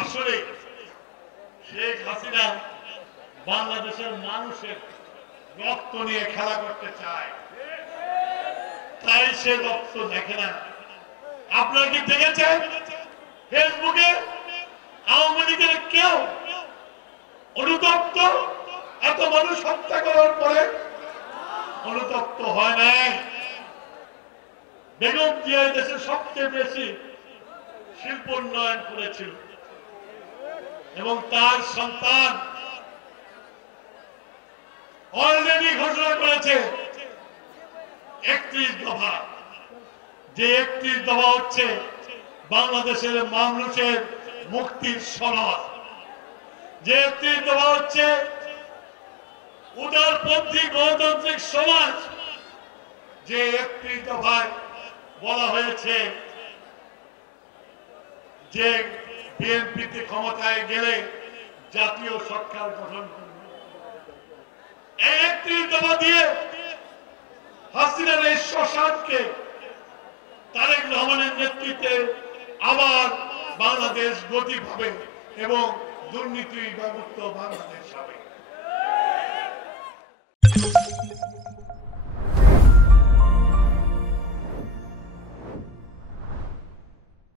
আসলে শেখ হাসিনা বাংলাদেশের মানুষের রক্ত নিয়ে খেলা করতে চায়, তাই সে রক্ত দেখে না। আপনারা কি দেখেছেন ফেসবুকে আওয়ামী লীগের কেউ অনুতপ্ত এত মানুষ হত্যা করার পরে অনুতপ্ত হয় নাই? বেগম জিয়া দেশের সবচেয়ে বেশি শিল্প উন্নয়ন করেছিল এবং তার সন্তান অলরেডি ঘোষণা করেছে 31 দফা। যে 31 দফা হচ্ছে বাংলাদেশের মানুষের মুক্তির সনদ। যে 31 দফা হচ্ছে উদারপন্থী গণতান্ত্রিক সমাজ। যে 31 দফায় বলা হয়েছে যে বিএনপিতে ক্ষমতায় গেলে জাতীয় সরকার গঠন করবে। এই 31 দফা দিয়ে হাসিনার এই শ্মশানকে তারেক রহমানের নেতৃত্বে আবার বাংলাদেশ গতি পাবে এবং দুর্নীতি মুক্ত বাংলাদেশ হবে।